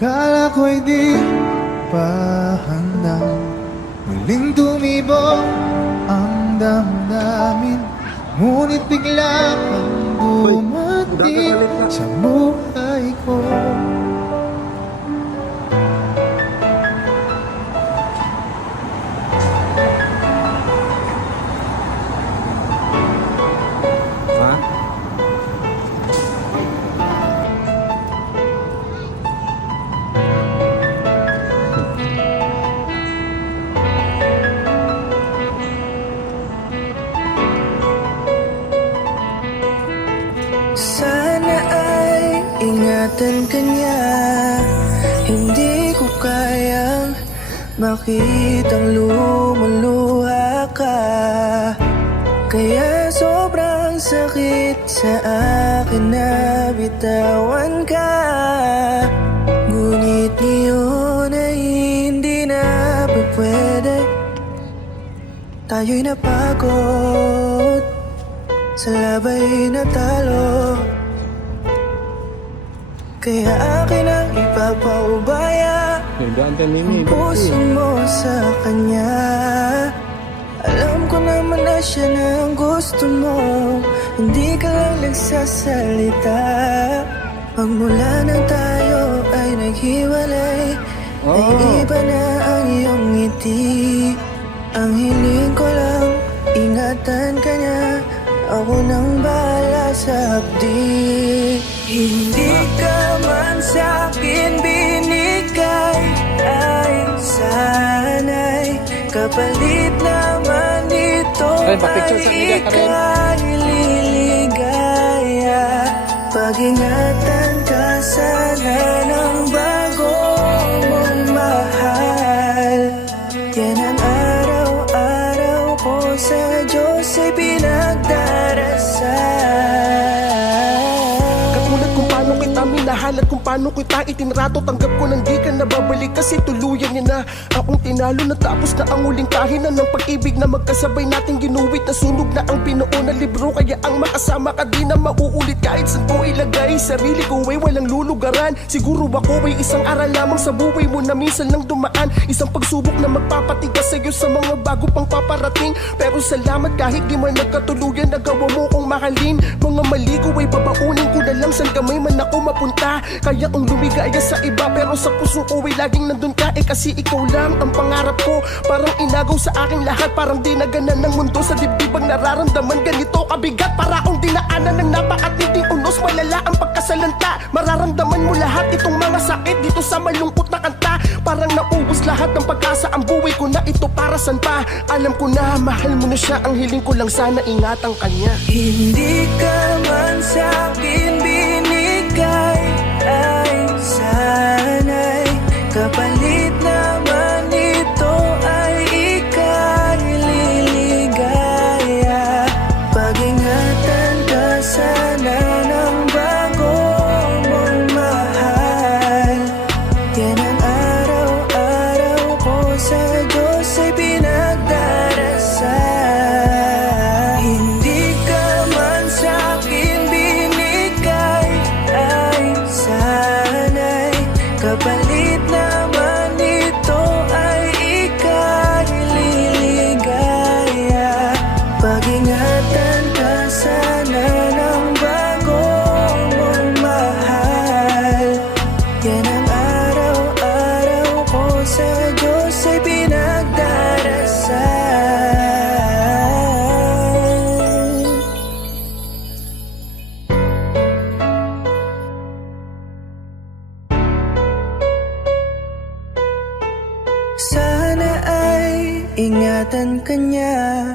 Kala ko'y di pa handa, muling tumibok ang damdamin. Ngunit bigla kang dumating sa buhay ko. Sana ay ingatan ka niya. Hindi ko kayang makitang lumuluha ka. Kaya sobrang sakit sa akin na bitawan ka. Ngunit ngayon ay hindi na pwede. Tayo'y napagod, sa labay natalo. Kaya akin ang ipapaubaya ang puso mo sa kanya. Alam ko naman na siya na ang gusto mo. Hindi ka lang nagsasalita. Pagmula nang tayo ay naghiwalay, ay iba na ang iyong ngiti. Ang hiling ko lang, ingatan ka niya. Ako nang bahala sa hapdi. Hindi ka man sa'kin binigay, ay sana'y kapalit naman ito ay ika'y liligaya. Pag-ingatan ka sana ng bago mong mahal. Yan ang araw-araw ko sa Diyos ay pinagdarasal. Minahal at kung paano kita itinrato. Tanggap ko nang di ka nababalik kasi tuluyan niya na akong tinalo. Natapos na ang huling kahinan ng pag-ibig na magkasabay nating ginuwit. Nasunog na ang binuo na libro, kaya ang makasama ka di na mauulit. Kahit saan ko ilagay sarili ko ay walang lulugaran. Siguro ako ay isang aral lamang sa buhay mo na minsan lang dumaan. Isang pagsubok na magpapatigas sa'yo sa mga bago pang paparating. Pero salamat kahit di man nagkatuluyan, nagawa mo kong mahalin. Mga mali ko ay babaunin ko na lang saan kamay man ako mapunta. Kaya kong lumigaya sa iba, pero sa puso ko ay laging nandun ka. Kasi ikaw lang ang pangarap ko. Parang inagaw sa aking lahat, parang dinaganan ng mundo. Sa dibdib ang nararamdaman ganito kabigat. Para akong dinaanan ng napakatinding unos. Malala ang pagkasalanta, mararamdaman mo lahat itong mga sakit dito sa malungkot na kanta. Parang naubos lahat ng pag-asa, ang buhay ko na ito para san pa. Alam ko na mahal mo na siya, ang hiling ko lang sana ingatan kanya. Hindi ka man sa'kin binigay, ay sana'y kapalit naman ito ay ika'y liligaya. Pag-ingatan ka sana ng bago mong mahal. Yan ang araw-araw ko sa Diyos ay pinagdarasal. Hindi ka man sa'kin binigay, ay sana'y kapalit naman ito ay ika'y liligaya. Pag-ingatan ka sana ng bago mong mahal. Yan ang araw-araw ko sa Diyos ay pinagdarasal. Sana ay ingatan ka niya.